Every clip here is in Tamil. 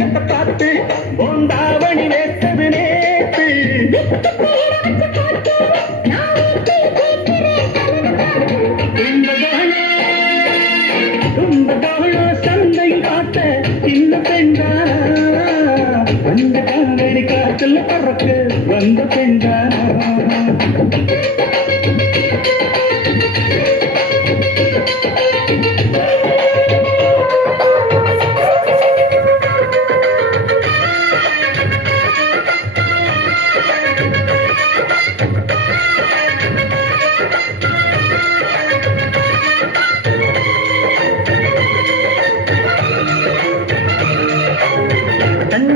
மேகத்தை பார்த்து போந்தாவணி நேத்தது நேத்து சந்தையில் பார்த்த சின்ன பெண்டானா அந்த காலடி காத்துல பறக்க வந்த பெண்டானா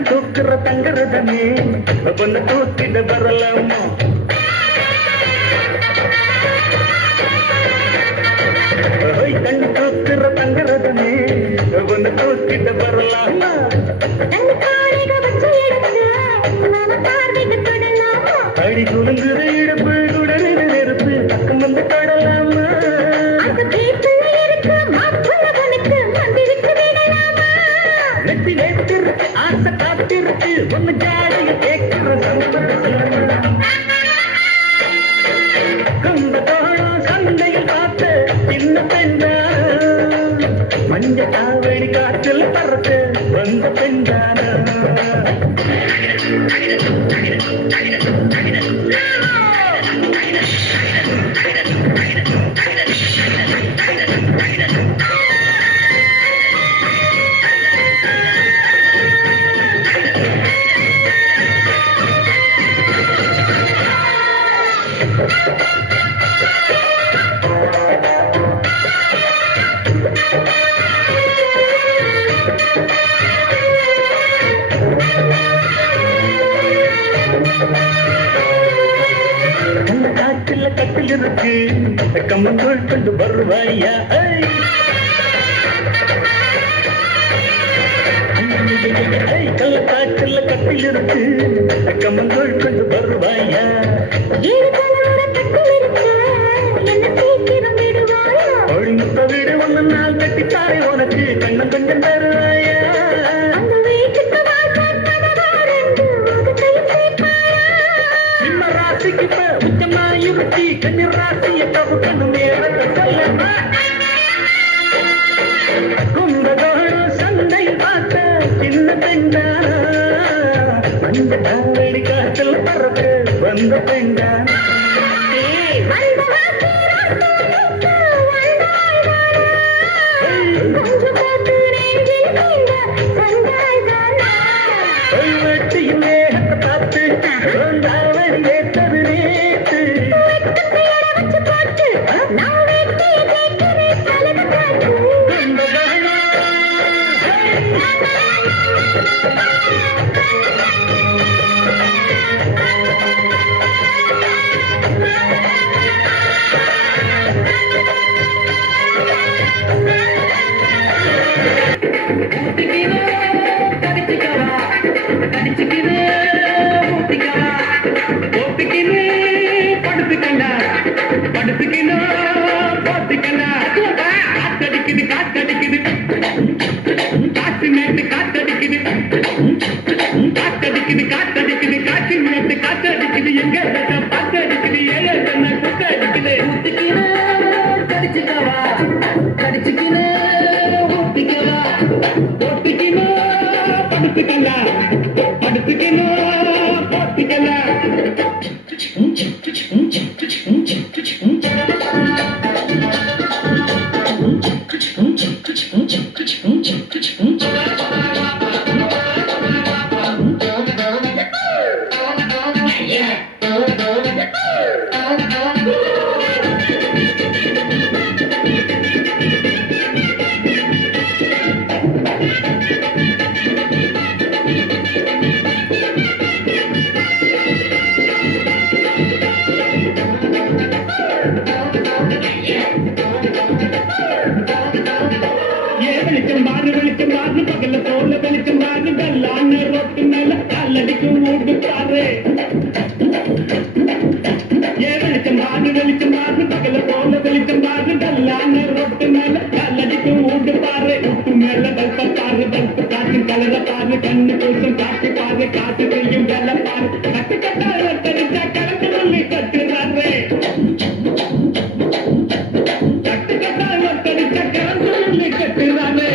தூக்குற தங்கரதமே பொண்ணு தூக்கிட வரலாமா கண் தூக்குற தங்கரதமே பொண்ணு தூக்கிட வரலாமா அடி குலுங்குற இடுப்பு உடனே நெருப்பு பக்கம் வந்து தொடலாமா நெத்தி நேத்திருக்கு ஆசை காத்திருக்கு ஒன்னு ஜாடிய கேட்கிற கும்பகோணம் சந்தையில் பார்த்த சின்ன பெண்ணான மஞ்ச காவடி காற்றில் பறக்க வந்த பெண்ணான காட்டில் கட்டில் இருக்கு கம்மங்கோள் கொண்டு வருவாயா கள்ளக்காட்டில் கட்டில் இருக்கு கம்மங்கோள் கொண்டு வருவாயா ஒழுங்குத்த வீடு ஒன்னு நாள் கட்டித்தாரே உனக்கு கண்ணம் கொஞ்சம் தருவாயா ನಿಮ್ಮ ರಾಶಿಗೆ ಉತ್ತಮಾಯುರುಚಿ ಕನ್ನಿ ರಾಶಿಯ ಕವು ಕಣ್ಣು ಮೇಲಕ್ಕೆ சொல்லமா கும்பகோண சந்தையில் பார்த்த சின்ன பெண்டான மஞ்ச காவடி காற்றில் பறக்க வந்த பெண்டான வெட்டியின் மேகத்தை பார்த்து வந்தாவடி நேத்தது நேத்து பாரு கண்ணு கூட்டம் காட்டு பாரு காட்டு செய்யும் வேலை பாரு கட்டு கட்டால தெரிஞ்சா கலந்து சொல்லி கட்டுறாரு கட்டு கட்டால தெரிஞ்சா கலந்து சொல்லி கட்டுறாரு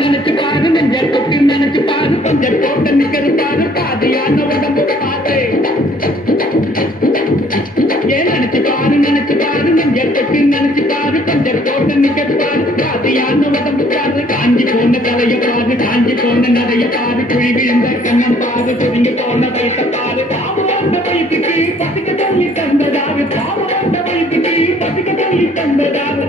நினைச்சு பாரு நெஞ்சல் கொட்டி நினைச்சு பாரு கொஞ்சம் போட்ட நிக்கிறது பாரு பாதியான உடம்பு பாரு ஏன் நினைச்சு பாரு நெஞ்சல் கொட்டி நினைச்சு பாரு கொஞ்சம் போட்ட நிக்கிறது பாரு பாதியான உடம்பு பாரு காஞ்சி போன தலைய பாரு காஞ்சி போன நிறைய பாரு குழி விழுந்த கண்ணம் பாரு சுருங்கி போன வயச பாரு பாவந்த வயசுக்கு பசிக்க தள்ளி தந்ததாரு பாவந்த வயசுக்கு பசிக்க தள்ளி தந்ததாரு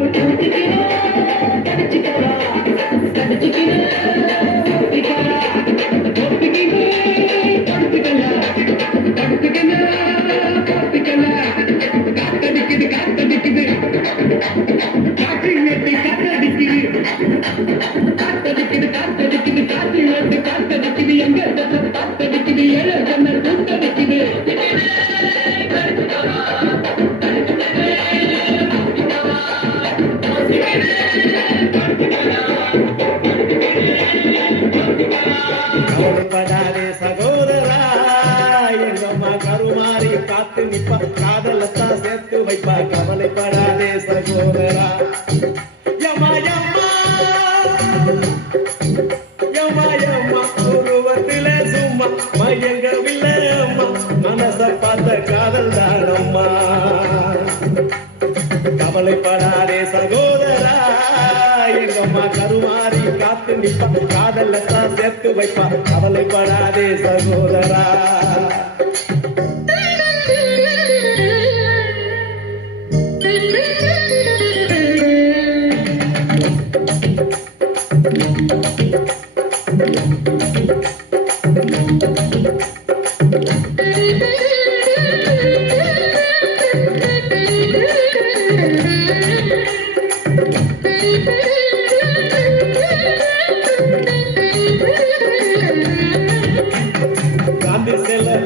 கவலைப்படாதே சகோதரா எங்கம்மா கருமாறி காத்து நிப்பா காதலத்தான் சேர்த்து வைப்பா கவலைப்படாதே சகோதரா யம்மா யம்மா யம்மா யம்மா உருவத்திலே சும்மா மயங்கவில்லை அம்மா மனச பார்த்த காதல் தானம்மா கவலைப்படாதே சகோதரா எங்கம்மா கருமாறி காத்து நிப்பா காதலத்தான் சேர்த்து வைப்பா கவலைப்படாதே சகோதரா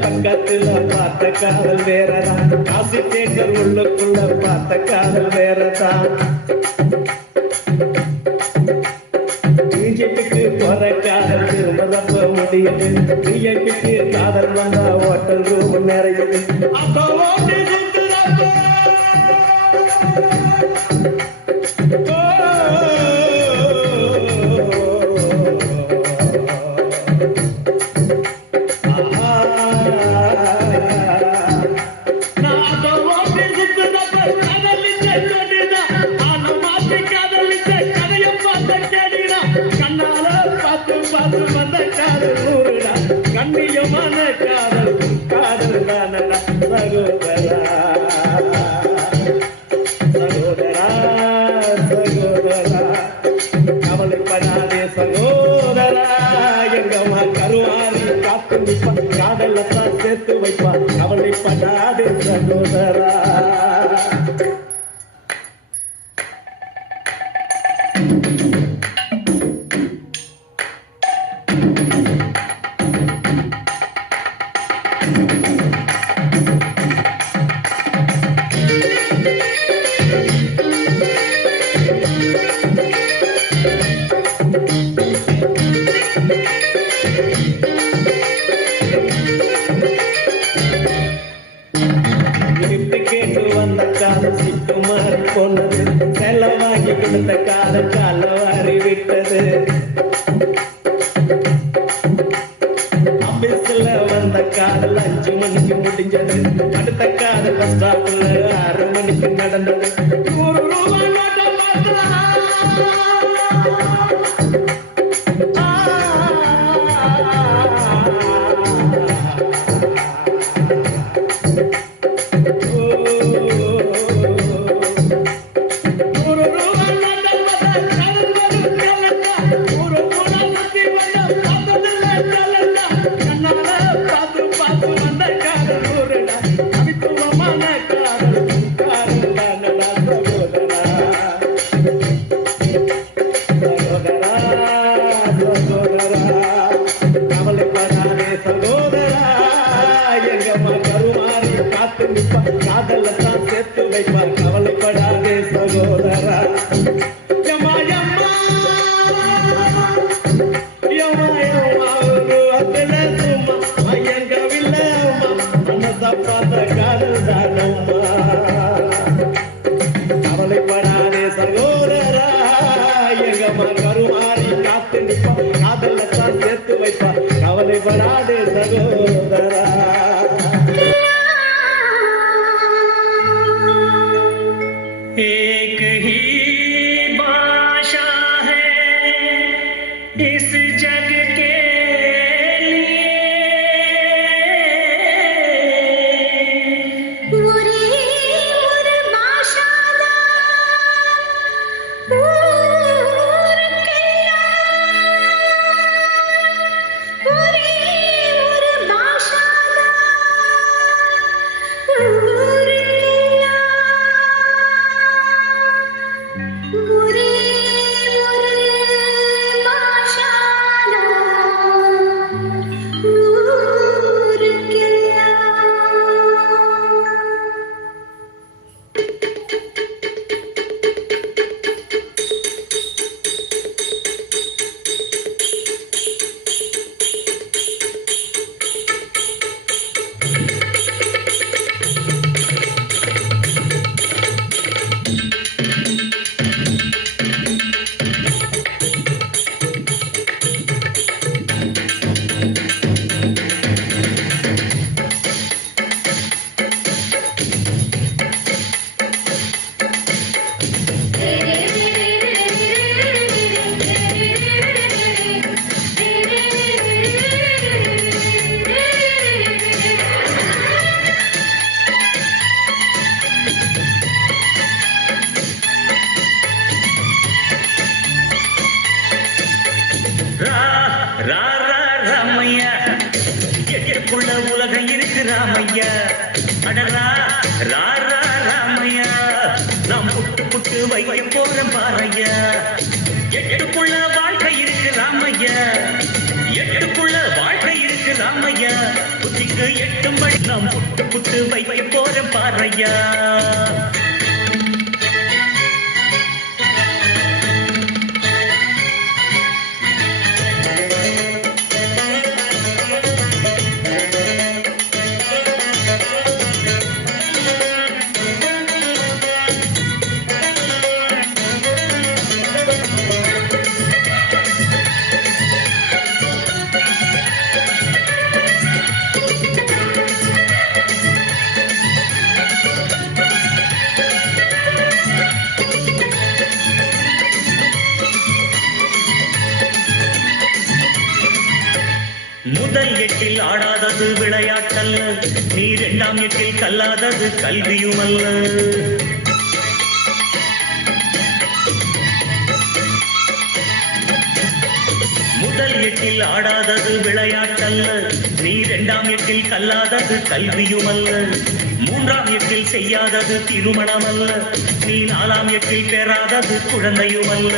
பக்கத்துல பார்த்த காதல் வேறதான் காசி தேட்டர் உள்ளுக்குள்ள பார்த்த காதல் வேறதான் பிஜேபிக்கு போற காதல் திரும்ப முடியுது பிஜேபிக்கு காதல் வந்தா ஹோட்டல் ரூம் நிறையுது அப்போ ஓட்டு கண்ணியமான காதல் காதல் தானடா சகோதரா சகோதரா சகோதரா கவலைப்படாதே சகோதரா எங்கம்மா கருவாரி காத்து நிப்பா காதலத்தான் சேர்த்து வைப்பா கவலைப்படாதே சகோதரா கேட்டு வந்த காலம் சிக்குமாறி போனது செலவாகி கொடுத்த காலம் காலவாரி விட்டது ஆபீஸ்ல வந்த காதல் 5 மணிக்கு முடிஞ்சது அடுத்த காதல் பஸ் ஸ்டாப்ல 6 மணிக்கு நடந்தது 100 ரூபாய் சகோதரா யம்மா யம்மா யம்மா யம்மா ஒரு அத்தல சும்மா மயங்கவில்லை அம்மா மனச பார்த்த காதல் தானம்மா கவலைப்படாதே சகோதரா எங்கம்மா கருமாறி காத்து நிற்பா காதல்ல தான் சேர்த்து வைப்பா கவலைப்படாதே சகோதரா एक ही भाषा है इस जग के लिए ஒரே ஒரு பாஷாதான் ஊருக்கெல்லாம் ஒரே ஒரு பாஷாதான் ஊருக்கெல்லாம் ஒரே ஒரு பாஷாதான் ராமையா எட்டுக்குள்ள உலகம் இருக்கு ராமையா அடரா ராமையா நாம் புட்டு புட்டு வைக்க போறோம் பாறையா எட்டுக்குள்ள வாழ்க்கை இருக்கு ராமையா எட்டுக்குள்ள வாழ்க்கை இருக்கு ராமையா புத்திக்கு எட்டும்படி நாம் புட்டு புட்டு வைக்க போறோம் பாறையா முதல் எட்டில் ஆடாதது விளையாட்டல்ல நீ இரண்டாம் எட்டில் கல்லாதது கல்வியுமல்ல முதல் எட்டில் ஆடாதது விளையாட்டல்ல நீ இரண்டாம் எட்டில் கல்லாதது கல்வியுமல்ல மூன்றாம் எட்டில் செய்யாதது திருமணமல்ல நீ நாலாம் எட்டில் பெறாதது குழந்தையுமல்ல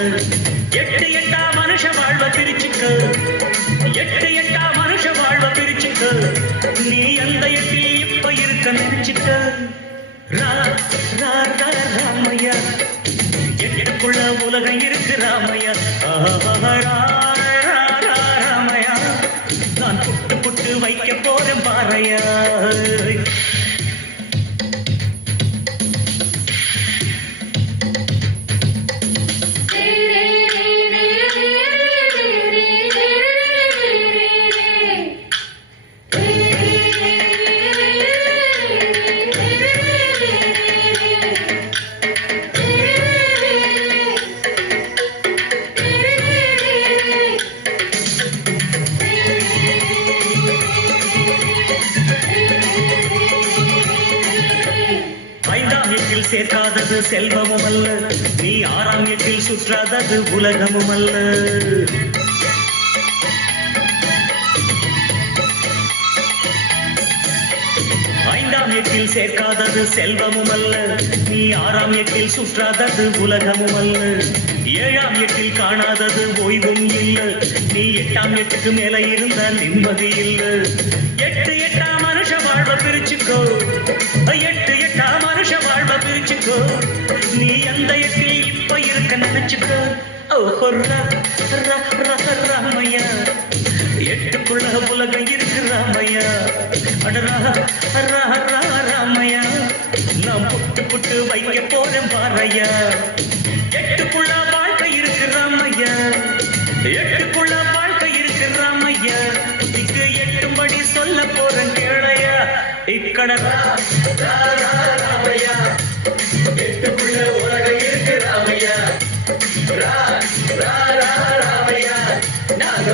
எட்டு எட்டா மனுஷ வாழ்வ பிரிச்சுக்க எட்டு எட்டா மனுஷ வாழ்வ பிரிச்சுக்க நீ அந்த எட்டில் இப்ப இருக்க நினைச்சுக்க ராமையா எட்டுக்குள்ள உலகம் இருக்கு ராமையா ராமையா நான் புட்டு புட்டு வைக்க போறேன் பாறையா சேர்க்காதது செல்வமும் அல்ல நீ ஆறாம் எட்டில் சுற்றாதது உலகமும் அல்ல ஐந்தாம் எட்டில் சேர்க்காதது செல்வமும் அல்ல நீ ஆறாம் எட்டில் சுற்றாதது உலகமும் அல்ல ஏழாம் எட்டில் காணாதது ஓய்வும் இல்லை நீ எட்டாம் எட்டுக்கு மேல இருந்தால் நிம்மதி இல்லை எட்டு எட்டா மனுஷ வாழ்வ பிரிச்சுக்கோ எட்டு எட்டா மனுஷ வாழ்வ பிரிச்சுக்கோ நீ அந்த எட்டில் நினைச்சுக்கோ ஓஹோ ராமையா எட்டுக்குள்ள உலகம் இருக்கு ராமையா அடரா ராமையா நான் புட்டு புட்டு வைக்க போறேன் பாறையா எட்டுக்குள்ள வாழ்க்கை இருக்கு ராமையா எட்டுக்குள்ள வாழ்க்கை இருக்கு ராமையா புத்திக்கு எட்டும்படி சொல்ல போறேன் கேளையா இக்கட ராமையா எட்டுக்குள்ள உலகம் இருக்கு ராமையா ராமையா நாங்க